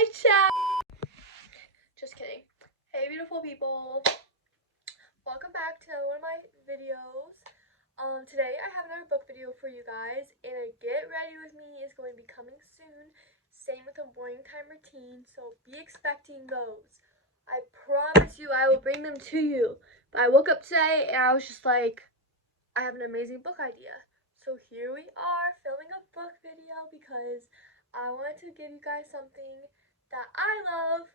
Hi, chat. Just kidding. Hey, beautiful people. Welcome back to one of my videos. Today I have another book video for you guys, and a get ready with me is going to be coming soon. Same with a morning time routine, so be expecting those. I promise you I will bring them to you. But I woke up today and I was just like, I have an amazing book idea. So here we are filming a book video because I wanted to give you guys something that I love.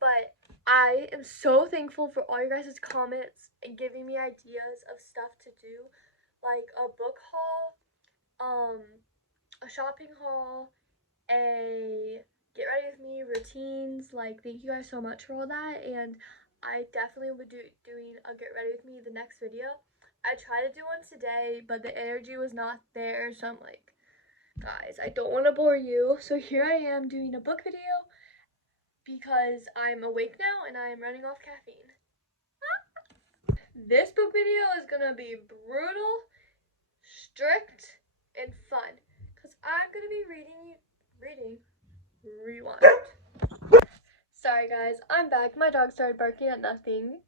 But I am so thankful for all your guys' comments and giving me ideas of stuff to do, like a book haul, a shopping haul, a get ready with me routines. Like, thank you guys so much for all that, and I definitely will be doing a get ready with me the next video. I tried to do one today, but the energy was not there, so I'm like, guys, I don't want to bore you. So here I am doing a book video because I'm awake now and I am running off caffeine. This book video is gonna be brutal, strict, and fun because I'm gonna be reading Rewind. Sorry guys, I'm back. My dog started barking at nothing.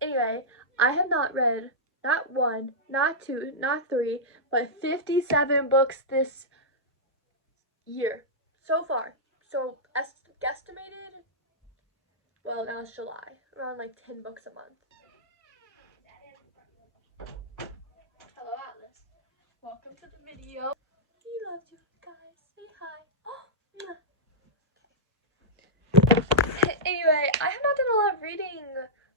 Anyway, I have not read not one, not two, not three, but 57 books this year so far. So guesstimated, well, now it's July, around like 10 books a month. Hello, Atlas. Welcome to the video. He loves you guys. Say hi. Oh, anyway, I have not done a lot of reading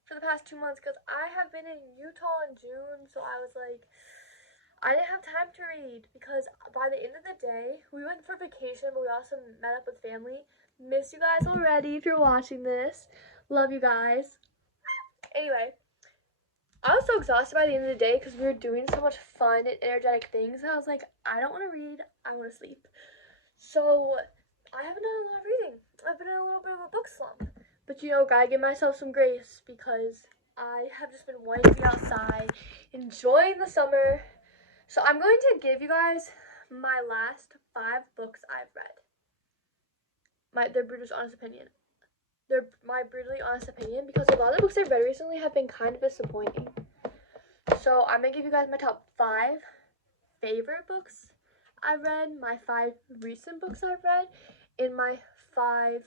for the past 2 months because I have been in Utah in June, so I was like, I didn't have time to read because by the end of the day, we went for vacation, but we also met up with family. Miss you guys already if you're watching this. Love you guys. Anyway, I was so exhausted by the end of the day because we were doing so much fun and energetic things. And I was like, I don't want to read. I want to sleep. So I haven't done a lot of reading. I've been in a little bit of a book slump. But you know, gotta give myself some grace because I have just been wanting to be outside, enjoying the summer. So I'm going to give you guys my last 5 books I've read. Their brutally honest opinion. They're my brutally honest opinion because a lot of the books I've read recently have been kind of disappointing. So I'm going to give you guys my top 5 favorite books I've read, my 5 recent books I've read, and my 5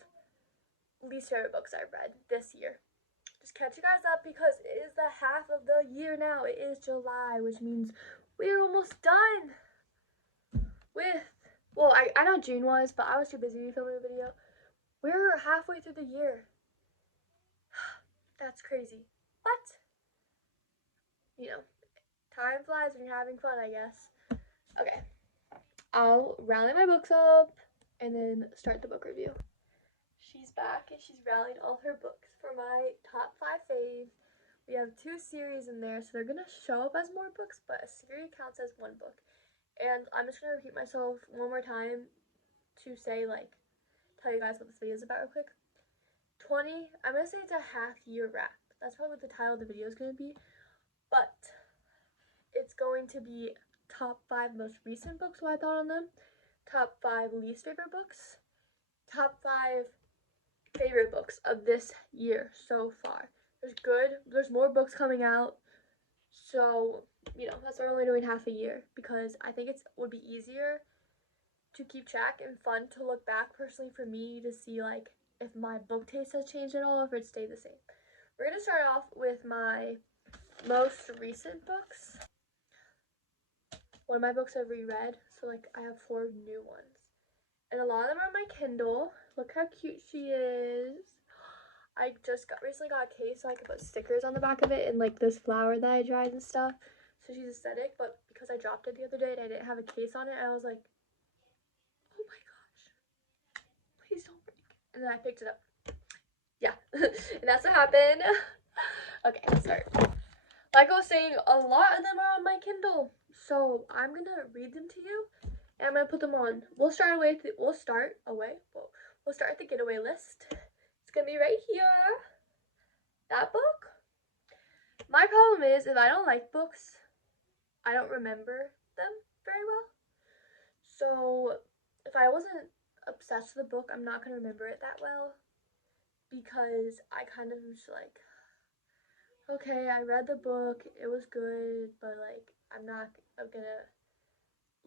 least favorite books I've read this year. Just catch you guys up because it is the half of the year now. It is July, which means we're almost done with, well, I know June was, but I was too busy filming a video. We're halfway through the year. That's crazy. But, you know, time flies when you're having fun, I guess. Okay. I'll rally my books up and then start the book review. She's back and she's rallied all her books for my top 5 faves. We have 2 series in there, so they're going to show up as more books, but a series counts as 1 book. And I'm just going to repeat myself one more time to say, like, tell you guys what this video is about real quick. I'm going to say it's a half year wrap. That's probably what the title of the video is going to be. But it's going to be top 5 most recent books, what I thought on them. Top 5 least favorite books. Top 5 favorite books of this year so far. There's more books coming out. So, you know, that's why we're only doing half a year because I think it would be easier to keep track and fun to look back personally for me to see like if my book taste has changed at all or if it stayed the same. We're going to start off with my most recent books. One of my books I've reread, so like I have 4 new ones. And a lot of them are on my Kindle. Look how cute she is. I just recently got a case so I could put stickers on the back of it and like this flower that I dried and stuff. So she's aesthetic, but because I dropped it the other day and I didn't have a case on it, I was like, oh my gosh, please don't break it. And then I picked it up. Yeah, and that's what happened. Okay, let's start. Like I was saying, a lot of them are on my Kindle, so I'm gonna read them to you, and I'm gonna put them on. We'll start at the getaway list. It's gonna be right here. That book. My problem is if I don't like books, I don't remember them very well. So if I wasn't obsessed with the book, I'm not going to remember it that well, because I kind of was like, okay, I read the book, it was good, but like I'm not gonna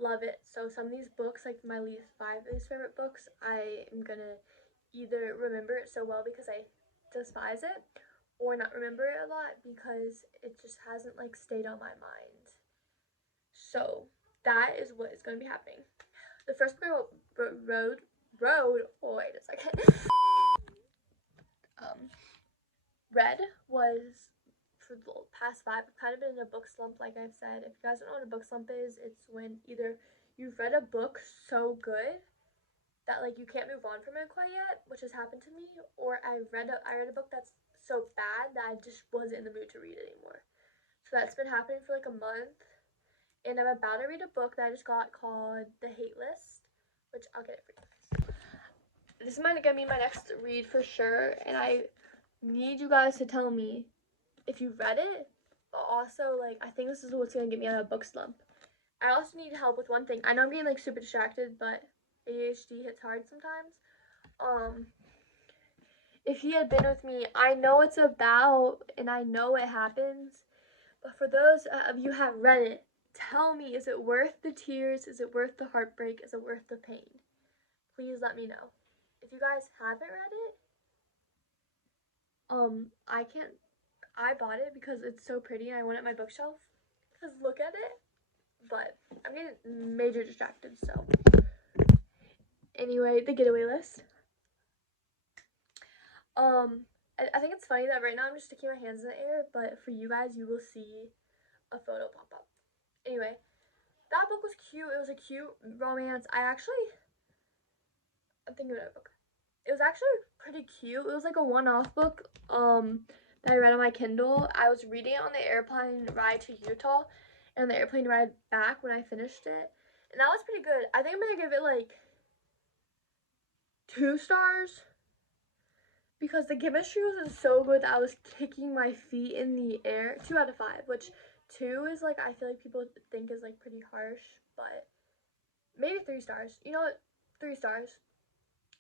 love it. So some of these books, like my five least favorite books, I am gonna either remember it so well because I despise it, or not remember it a lot because it just hasn't like stayed on my mind. So that is what is going to be happening. The first book I oh wait a second. Read was, for the past 5, I've kind of been in a book slump, like I've said. If you guys don't know what a book slump is, it's when either you've read a book so good that like you can't move on from it quite yet, which has happened to me, or I read a book that's so bad that I just wasn't in the mood to read anymore. So that's been happening for like a month, and I'm about to read a book that I just got called The Hate List, which I'll get it for you guys. This is gonna be my next read for sure, and I need you guys to tell me if you read it, but also like I think this is what's gonna get me out of a book slump. I also need help with one thing. I know I'm getting like super distracted, but ADHD hits hard sometimes. If he had been with me, I know it's about and I know it happens, but for those of you who have read it, tell me, is it worth the tears? Is it worth the heartbreak? Is it worth the pain? Please let me know. If you guys haven't read it, I bought it because it's so pretty and I want it on my bookshelf. Because look at it. But I'm getting major distracted, so. Anyway, the getaway list. I think it's funny that right now I'm just sticking my hands in the air, but for you guys, you will see a photo pop up. Anyway, that book was cute. It was a cute romance. I'm thinking of that book. It was actually pretty cute. It was like a one-off book that I read on my Kindle. I was reading it on the airplane ride to Utah and the airplane ride back when I finished it. And that was pretty good. I think I'm gonna give it like 2 stars because the chemistry was so good that I was kicking my feet in the air. 2 out of 5, which 2 is like, I feel like people think is like pretty harsh, but maybe 3 stars. You know what? 3 stars.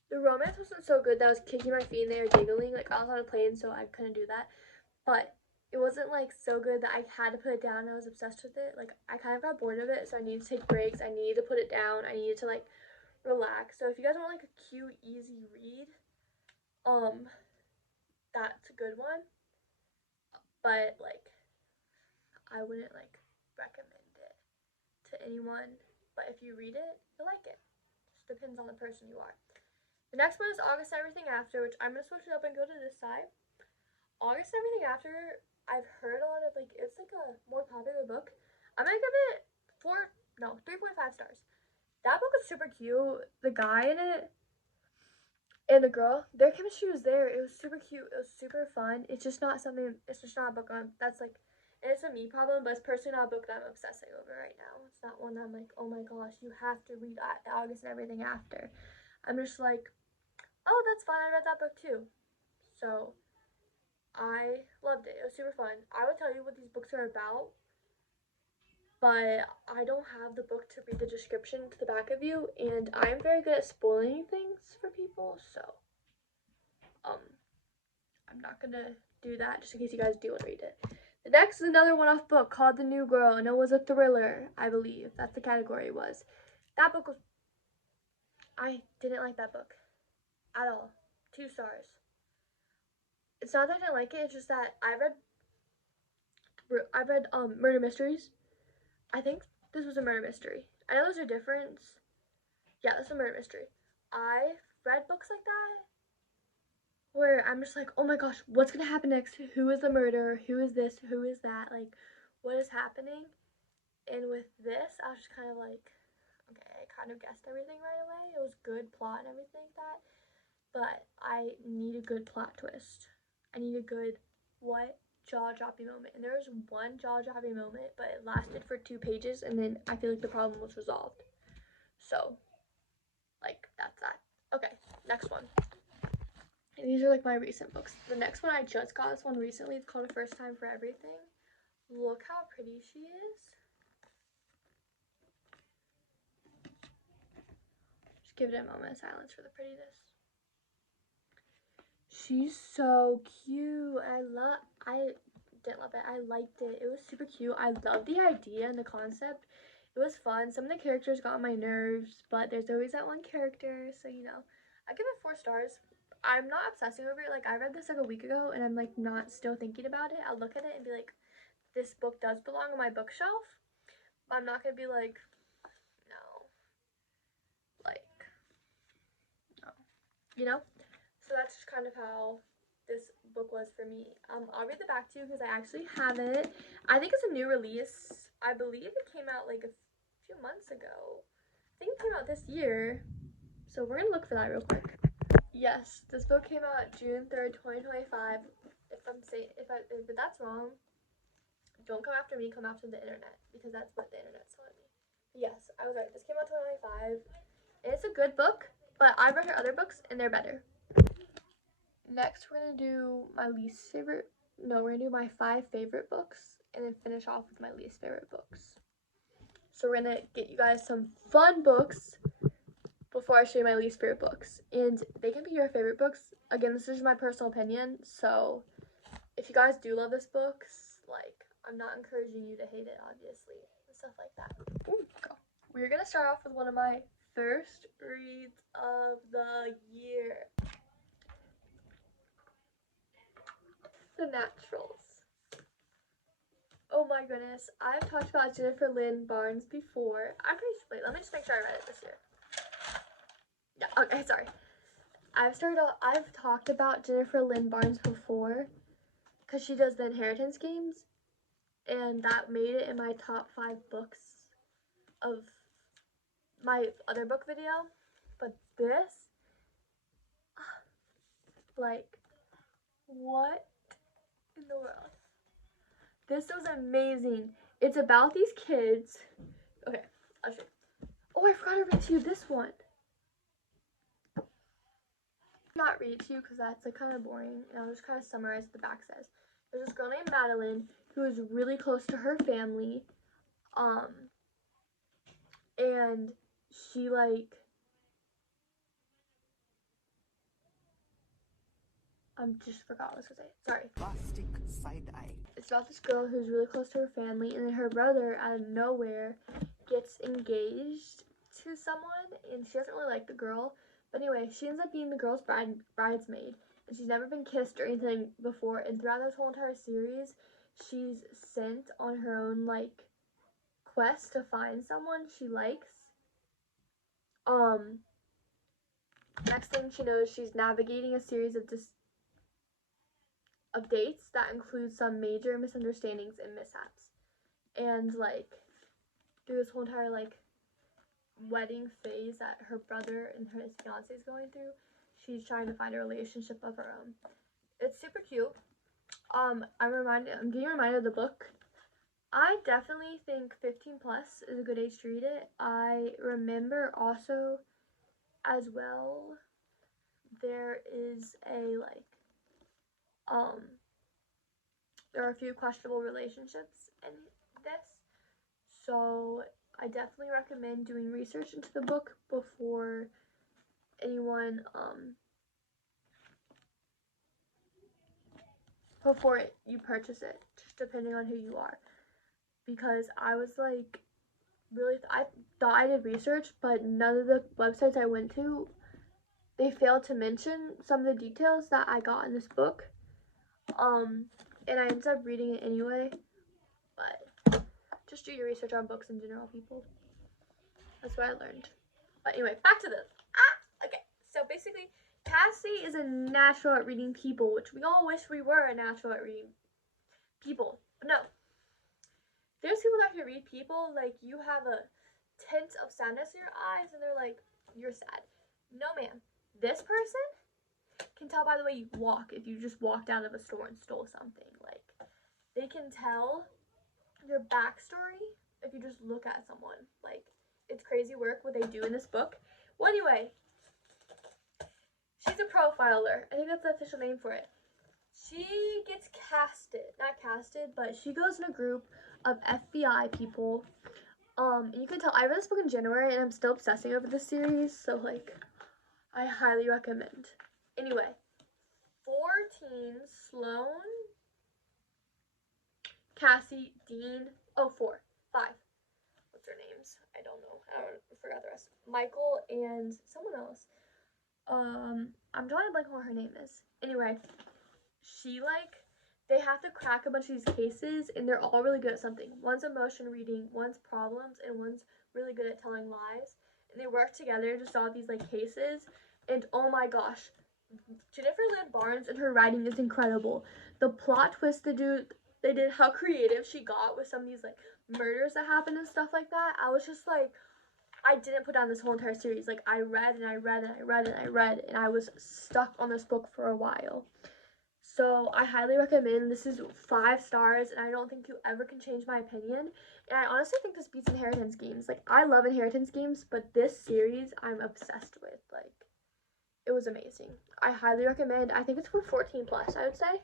The romance wasn't so good that I was kicking my feet in the air giggling. Like, I was on a plane, so I couldn't do that. But it wasn't like so good that I had to put it down. I was obsessed with it. Like, I kind of got bored of it, so I needed to take breaks. I needed to put it down. I needed to like relax. So if you guys want like a cute, easy read, that's a good one. But like, I wouldn't like recommend it to anyone. But if you read it, you'll like it. Just depends on the person you are. The next one is August Everything After, which I'm going to switch it up and go to this side. August Everything After, I've heard a lot of, like, it's like a more popular book. I'm going to give it 3.5 stars. That book was super cute. The guy in it and the girl, their chemistry was there. It was super cute. It was super fun. It's just not a book that's like, and it's a me problem, but it's personally not a book that I'm obsessing over right now. It's not one that I'm like, oh my gosh, you have to read August and Everything After. I'm just like, oh, that's fun. I read that book too. So I loved it. It was super fun. I would tell you what these books are about, but I don't have the book to read the description to the back of you, and I'm very good at spoiling things for people, so I'm not gonna do that just in case you guys do want to read it. The next is another one-off book called The New Girl, and it was a thriller, I believe. That's the category it was. That book was, I didn't like that book at all. 2 stars. It's not that I didn't like it, it's just that I read murder mysteries. I think this was a murder mystery. I know there's a difference. Yeah, this is a murder mystery. I've read books like that where I'm just like, oh my gosh, what's gonna happen next? Who is the murderer? Who is this? Who is that? Like, what is happening? And with this, I was just kind of like, okay, I kind of guessed everything right away. It was good plot and everything like that, but I need a good plot twist. I need a good jaw-dropping moment. And there was one jaw-dropping moment, but it lasted for 2 pages, and then I feel like the problem was resolved. So, like, that's that. Okay, next one. And these are like my recent books. The next one, I just got this one recently. It's called A First Time for Everything. Look how pretty she is. Just give it a moment of silence for the prettiness. She's so cute. I didn't love it. I liked it. It was super cute. I love the idea and the concept. It was fun. Some of the characters got on my nerves, but there's always that one character, so you know. I give it 4 stars. I'm not obsessing over it. Like, I read this like a week ago, and I'm like not still thinking about it. I'll look at it and be like, this book does belong on my bookshelf. But I'm not gonna be like, no. Like, no. You know? So that's just kind of how this book was for me. I'll read the back to you because I actually have it. I think it's a new release. I believe it came out like a few months ago. I think it came out this year. So we're gonna look for that real quick. Yes, this book came out June 3rd, 2025. If that's wrong, don't come after me, come after the internet, because that's what the internet's telling me. Yes, I was right. This came out 2025. And it's a good book, but I've read her other books and they're better. Next, we're gonna do my least favorite. No, we're gonna do my 5 favorite books and then finish off with my least favorite books. So we're gonna get you guys some fun books before I show you my least favorite books. And they can be your favorite books. Again, this is my personal opinion. So if you guys do love this books, like, I'm not encouraging you to hate it, obviously, and stuff like that. Ooh, go. We're gonna start off with one of my first reads of the year. The Naturals. Oh my goodness, I've talked about Jennifer Lynn Barnes before. Wait, let me just make sure I read it this year. Yeah, okay, sorry. I've talked about Jennifer Lynn Barnes before because she does the Inheritance games, and that made it in my top 5 books of my other book video. But this, like, what in the world? This was amazing. It's about these kids. Okay, I'll show you. Oh, I forgot to read to you this one. Not read to you because that's like kind of boring, and I'll just kind of summarize what the back says. There's this girl named Madeline who is really close to her family, and she just forgot what I was gonna say. Sorry. Plastic side eye. It's about this girl who's really close to her family, and then her brother, out of nowhere, gets engaged to someone, and she doesn't really like the girl. But anyway, she ends up being the girl's bridesmaid, and she's never been kissed or anything before. And throughout this whole entire series, she's sent on her own like quest to find someone she likes. Next thing she knows, she's navigating a series of dates that include some major misunderstandings and mishaps. And like through this whole entire like wedding phase that her brother and his fiance is going through, she's trying to find a relationship of her own. It's super cute. I'm getting reminded of the book. I definitely think 15 plus is a good age to read it. I remember also as well there is a like there are a few questionable relationships in this, so I definitely recommend doing research into the book before anyone before you purchase it, just depending on who you are, because I was like I thought I did research, but none of the websites I went to, they failed to mention some of the details that I got in this book. And I ended up reading it anyway. But just do your research on books in general, people. That's what I learned. But anyway, back to this. Okay. So basically, Cassie is a natural at reading people, which we all wish we were a natural at reading people. But no. There's people that can read people, like you have a tint of sadness in your eyes and they're like, you're sad. No, ma'am. This person can tell by the way you walk if you just walked out of a store and stole something. Like, they can tell your backstory if you just look at someone. Like, it's crazy work what they do in this book. Well, anyway, she's a profiler. I think that's the official name for it. She gets not casted, but she goes in a group of FBI people And you can tell I read this book in January and I'm still obsessing over this series, so like I highly recommend. Anyway, 14, Sloan, Cassie, Dean, 4, 5. What's their names? I don't know. I forgot the rest. Michael and someone else. I'm trying to blank on what her name is. Anyway, she like they have to crack a bunch of these cases and they're all really good at something. One's emotion reading, one's problems, and one's really good at telling lies. And they work together to solve these like cases. And oh my gosh, Jennifer Lynn Barnes and her writing is incredible. The plot twist they did, how creative she got with some of these like murders that happen and stuff like that. I was just like, I didn't put down this whole entire series. Like I read and I read and I read and I read and I was stuck on this book for a while. So I highly recommend. This is 5 stars, and I don't think you ever can change my opinion. And I honestly think this beats Inheritance Games. Like I love Inheritance Games, but this series I'm obsessed with. Like it was amazing. I highly recommend. I think it's for 14 plus. I would say,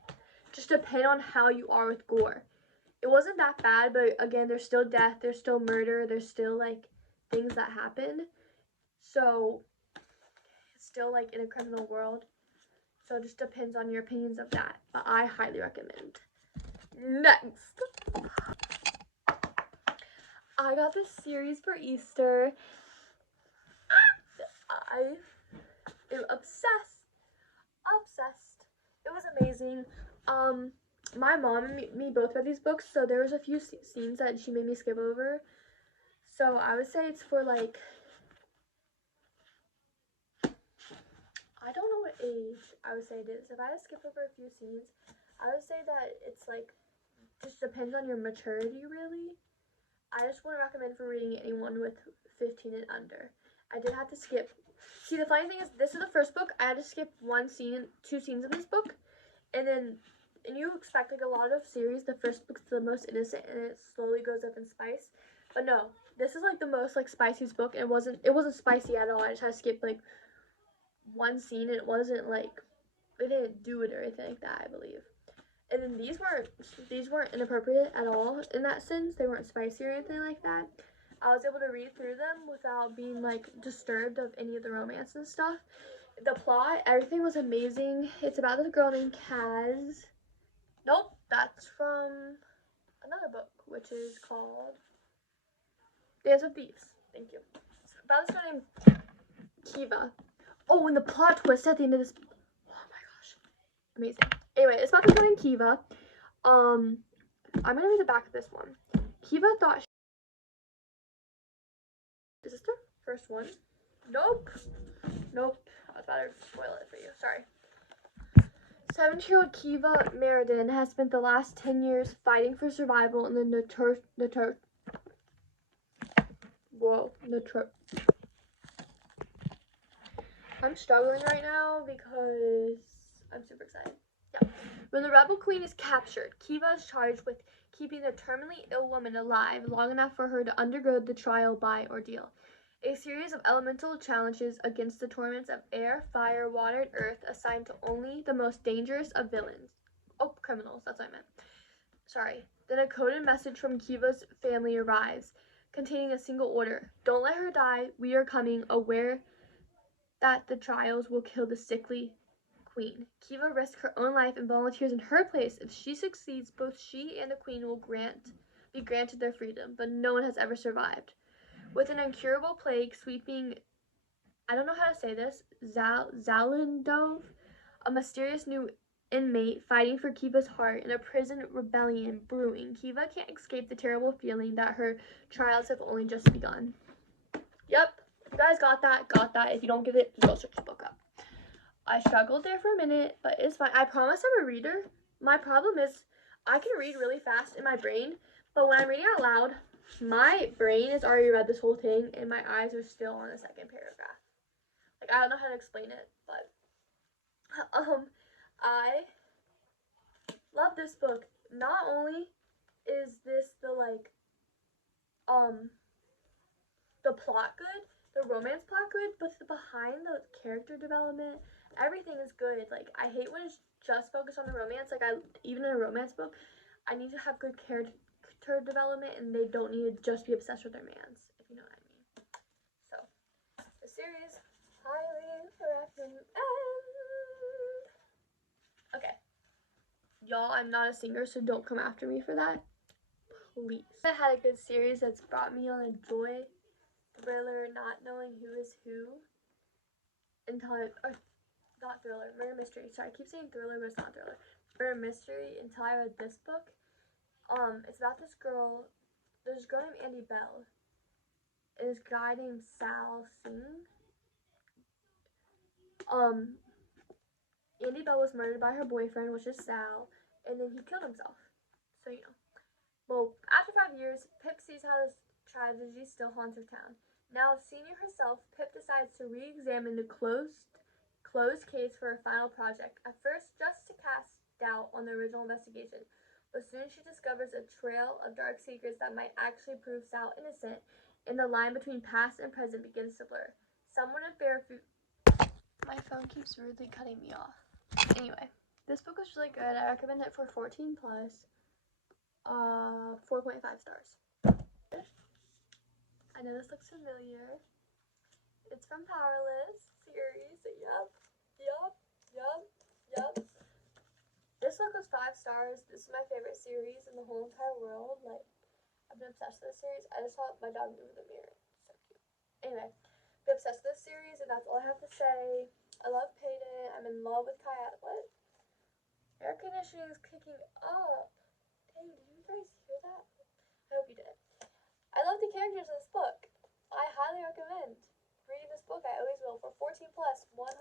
just depend on how you are with gore. It wasn't that bad, but again, there's still death, there's still murder, there's still like things that happen. So it's still like in a criminal world. So it just depends on your opinions of that. But I highly recommend. Next, I got this series for Easter. I am obsessed. Obsessed. It was amazing. My mom and me both read these books, so there was a few scenes that she made me skip over. So I would say it's for like, I don't know what age I would say it is. If I had to skip over a few scenes, I would say that it's like, just depends on your maturity really. I just want to recommend for reading anyone with 15 and under. I did have to skip. See, the funny thing is, this is the first book. I had to skip 2 scenes in this book. And you expect like a lot of series, the first book's the most innocent and it slowly goes up in spice. But no, this is like the most like spiciest book, and it wasn't spicy at all. I just had to skip like 1 scene, and it wasn't like, they didn't do it or anything like that, I believe. And then these weren't inappropriate at all in that sense. They weren't spicy or anything like that. I was able to read through them without being like disturbed of any of the romance and stuff. The plot, everything was amazing. It's about this girl named Kaz. Nope, that's from another book, which is called Dance of Thieves. Thank you. It's about this girl named Kiva. Oh, and the plot twist at the end of this. Oh my gosh, amazing. Anyway, it's about this girl named Kiva. I'm gonna read the back of this one. Kiva thought is this the first one? Nope. I was about to spoil it for you. Sorry. 17-year-old Kiva Meriden has spent the last 10 years fighting for survival in the I'm struggling right now because I'm super excited. Yeah. When the rebel queen is captured, Kiva is charged with keeping the terminally ill woman alive long enough for her to undergo the trial by ordeal. A series of elemental challenges against the torments of air, fire, water, and earth assigned to only the most dangerous of villains. Oh, criminals, that's what I meant. Sorry. Then a coded message from Kiva's family arrives, containing a single order. Don't let her die. We are coming, aware that the trials will kill the sickly queen. Kiva risks her own life and volunteers in her place. If she succeeds, both she and the queen will be granted their freedom, but no one has ever survived. With an incurable plague sweeping, I don't know how to say this, Zalindov, a mysterious new inmate fighting for Kiva's heart, and a prison rebellion brewing, Kiva can't escape the terrible feeling that her trials have only just begun. Yep, you guys got that. If you don't get it, go search the book up. I struggled there for a minute, but it's fine. I promise I'm a reader. My problem is I can read really fast in my brain, but when I'm reading out loud, my brain has already read this whole thing, and my eyes are still on the second paragraph. Like, I don't know how to explain it, but, I love this book. Not only is this the plot good, the romance plot good, but the behind the character development, everything is good. Like, I hate when it's just focused on the romance. Like, even in a romance book, I need to have good character development, and they don't need to just be obsessed with their mans, if you know what I mean. So, the series, highly recommend. Okay. Y'all, I'm not a singer, so don't come after me for that. Please. I had a good series that's brought me on a joy thriller, not knowing who is who until or not thriller, murder mystery. Sorry, I keep saying thriller, but it's not thriller. Murder mystery until I read this book. It's about this girl. There's a girl named Andy Bell and this guy named Sal Singh. Andy Bell was murdered by her boyfriend, which is Sal, and then he killed himself. So, you know. Well, after 5 years, Pip sees how this tragedy still haunts her town. Now, senior herself, Pip decides to re-examine the closed case for her final project, at first just to cast doubt on the original investigation. But soon she discovers a trail of dark secrets that might actually prove Sal innocent, and the line between past and present begins to blur. Someone in Fairfield... My phone keeps rudely cutting me off. Anyway, this book was really good. I recommend it for 14 plus. 4.5 stars. I know this looks familiar. It's from Powerless series. Yup. This book was 5 stars. This is my favorite series in the whole entire world. Like, I've been obsessed with this series. I just saw my dog move in the mirror. So cute. Anyway, I've been obsessed with this series, and that's all I have to say. I love Peyton. I'm in love with Kai. What? Air conditioning is kicking up. Dang, did you guys hear that? I hope you did. I love the characters in this book. I highly recommend reading this book. I always will. For 14 plus, 100%.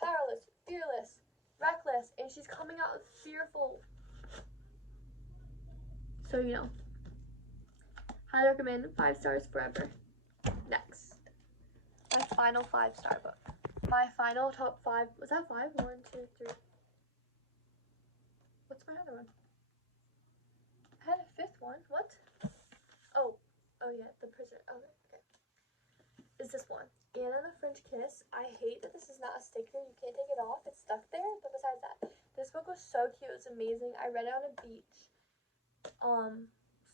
Powerless, fearless, reckless, and she's coming out fearful. So, you know. Highly recommend. 5 stars forever. Next. My final 5-star book. My final top 5. Was that 5? 1, 2, 3. What's my other one? I had a 5th one. What? Oh yeah, The Prisoner. Okay. Is this one? Anna and the French Kiss. I hate that this is not a sticker. You can't take it off. It's stuck there. But besides that, this book was so cute. It was amazing. I read it on a beach.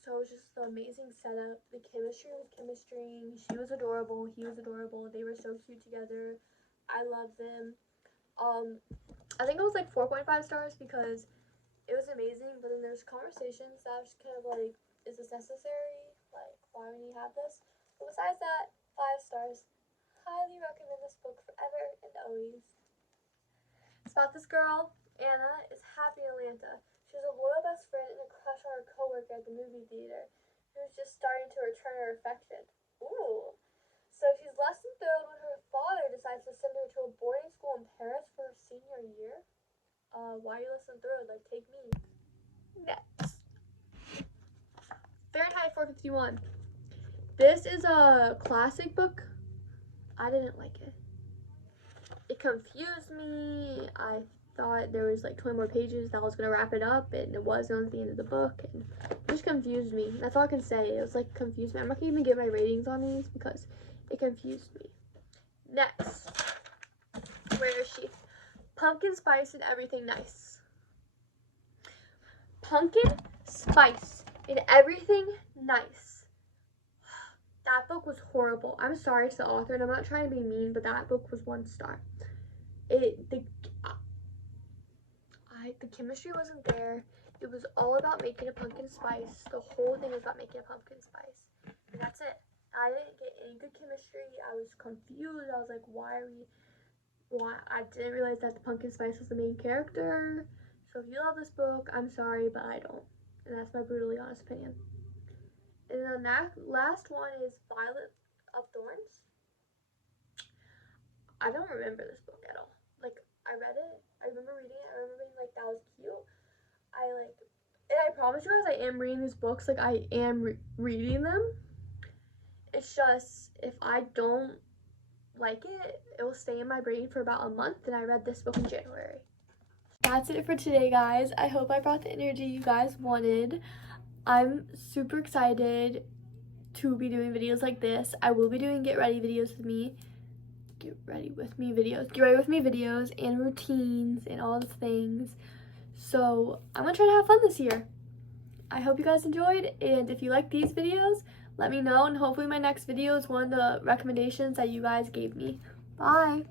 So it was just the amazing setup. The chemistry was chemistry. She was adorable. He was adorable. They were so cute together. I love them. I think it was like 4.5 stars because it was amazing, but then there's conversations that I was kind of like, is this necessary? Like, why would you have this? But besides that, 5 stars. Highly recommend this book forever and always. It's about this girl, Anna, is happy in Atlanta. She has a loyal best friend and a crush on her coworker at the movie theater, who's just starting to return her affection. Ooh. So she's less than thrilled when her father decides to send her to a boarding school in Paris for her senior year. Why are you less than thrilled? Like, take me. Next. Fahrenheit 451. This is a classic book. I didn't like it. It confused me. I thought there was like 20 more pages that was going to wrap it up, and it wasn't at the end of the book, and it just confused me. That's all I can say. It was like confused me. I'm not going to even give my ratings on these because it confused me. Next. Where is she? Pumpkin spice and everything nice. Pumpkin spice and everything nice. That book was horrible. I'm sorry to the author, and I'm not trying to be mean, but that book was 1 star. The chemistry wasn't there. It was all about making a pumpkin spice. The whole thing was about making a pumpkin spice. And that's it. I didn't get any good chemistry. I was confused. I was like, why? I didn't realize that the pumpkin spice was the main character. So if you love this book, I'm sorry, but I don't. And that's my brutally honest opinion. And then that last one is Violet of Thorns. I don't remember this book at all. Like, I read it. I remember reading it. I remember being like, that was cute. And I promise you guys, I am reading these books. Like, I am reading them. It's just, if I don't like it, it will stay in my brain for about a month. And I read this book in January. That's it for today, guys. I hope I brought the energy you guys wanted. I'm super excited to be doing videos like this. I will be doing get ready with me videos and routines and all the things. So I'm gonna try to have fun this year. I hope you guys enjoyed, and if you like these videos, let me know, and hopefully my next video is one of the recommendations that you guys gave me. Bye!